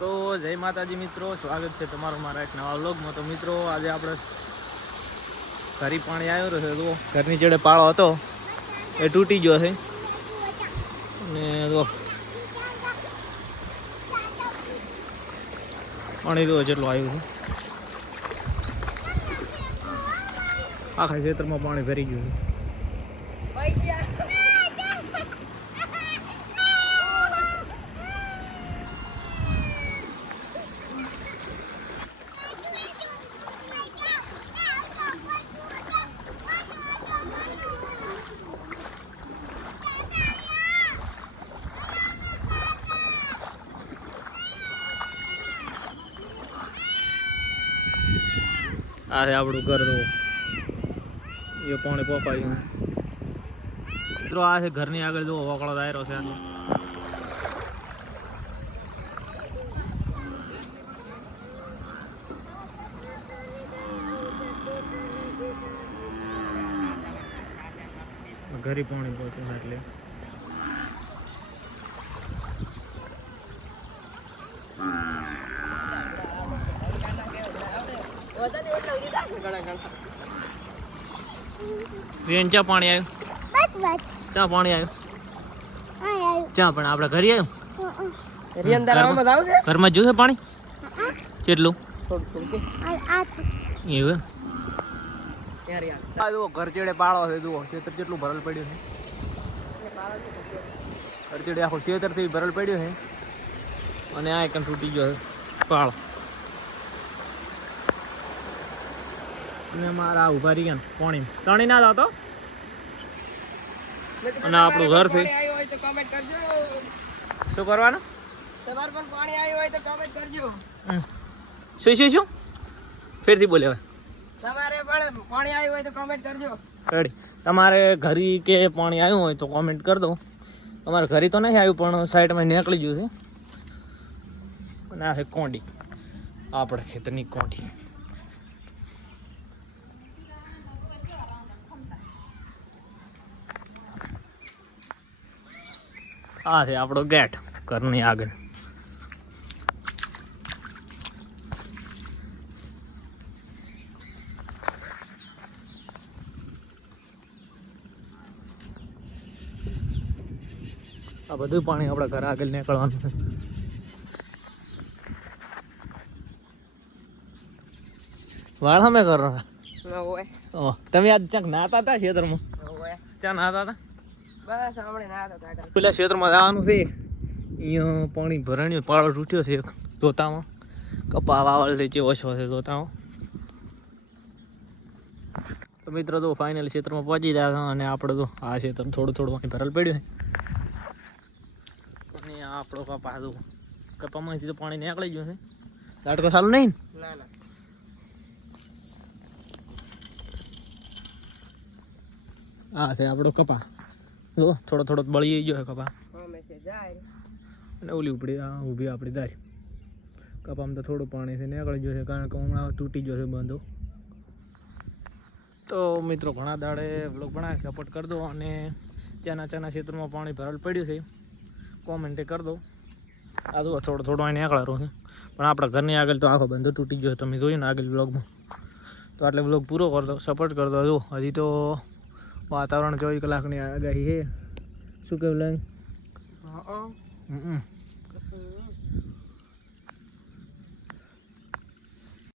તો જય માતાજી મિત્રો, સ્વાગત છે તમારું મારા એક નવા વ્લોગમાં। તો મિત્રો આજે આપણે ઘરી પાણી આવ્યો રહ્યો તો ઘરની જોડે પાળો હતો એ તૂટી ગયો છે અને જો પાણી તો જેટલું આવ્યું છે આખા ખેતરમાં પાણી ભરી ગયું છે। આ છે આપણું ઘર તો એ પાણી પોપાયું મિત્રો। આ છે ઘરની આગળ જો વકળો દાયરો છે આનો ઘરે પાણી પહોંચ્યું એટલે ચા પાણી આવ્યું ચા પાણી આવ્યું ચા પણ આપણે ઘરે આવ્યું ઘરમાં જોશે પાણી કેટલું એવું ઘર ચેડે પાળો છે જુઓ ખેતર કેટલું ભરલ પડ્યું છે ઘર ચેડે આખું ખેતર થી ભરલ પડ્યું છે અને આ એક તૂટી ગયો છે પાળો અને મારા ઉભા રહી ગયા પાણી પાણી ના જાતો અને આપણું ઘર છે શું કરવાનું તમારે પણ પાણી આવ્યું હોય તો કમેન્ટ કરજો શું શું શું ફેરથી બોલે હવે તમારે પણ પાણી આવ્યું હોય તો કમેન્ટ કરજો રેડી તમારે ઘરે કે પાણી આવ્યું હોય તો કમેન્ટ કરી દો અમારે ઘરે તો નહીં આવ્યું પણ સાઈડમાં નીકળી ગયું છે અને આ છે કોંડી આપણે ખેતરની કોંડી આ છે આપણો ગેટ ઘરની આગળ આ બધું પાણી આપણા ઘર આગળ નીકળવાનું છે વાળ અમે કરો તમે આજ ચાક નાતા હતા ખેતરમાં ચા નાતા હતા પેલા ક્ષેત્રમાં જવાનું છે અહીંયા પાણી ભરાણ્યું પાળો તૂટ્યો છે જોતામાં કપા વાવલ છે જે ઓછો છે જોતામાં તો મિત્રો તો ફાઇનલ ક્ષેત્રમાં પહોંચી ગયા અને આપણે તો આ ક્ષેત્ર થોડું પાણી ભરેલ પડ્યું છે અને આપણો કપા તો કપામાંથી તો પાણી નીકળી ગયું છે લાટકો સારું નહીં આ છે આપણો કપા જો થોડો બળી ગયો કપા અને ઓલી ઉપડી ઊભી આપણી દારી કપામાં તો થોડું પાણી છે નીકળી ગયું છે કારણ કે હમણાં તૂટી ગયો છે બંધો। તો મિત્રો ઘણા દાડે વ્લોગ બનાવે સપોર્ટ કરી દો અને ચાના ક્ષેત્રમાં પાણી ભરેલ પડ્યું છે કોમેન્ટે કરી દો। આ તો થોડું અહીં નીકળેલું છે પણ આપણા ઘરની આગળ તો આખો બંધો તૂટી ગયો તમે જોયું ને આગળ વ્લોગમાં તો એટલે વ્લોગ પૂરો કરી દો સપોર્ટ કરી દો। જો હજી તો વાતાવરણ 24 કલાકની આગાહી છે શું કેવું લાગે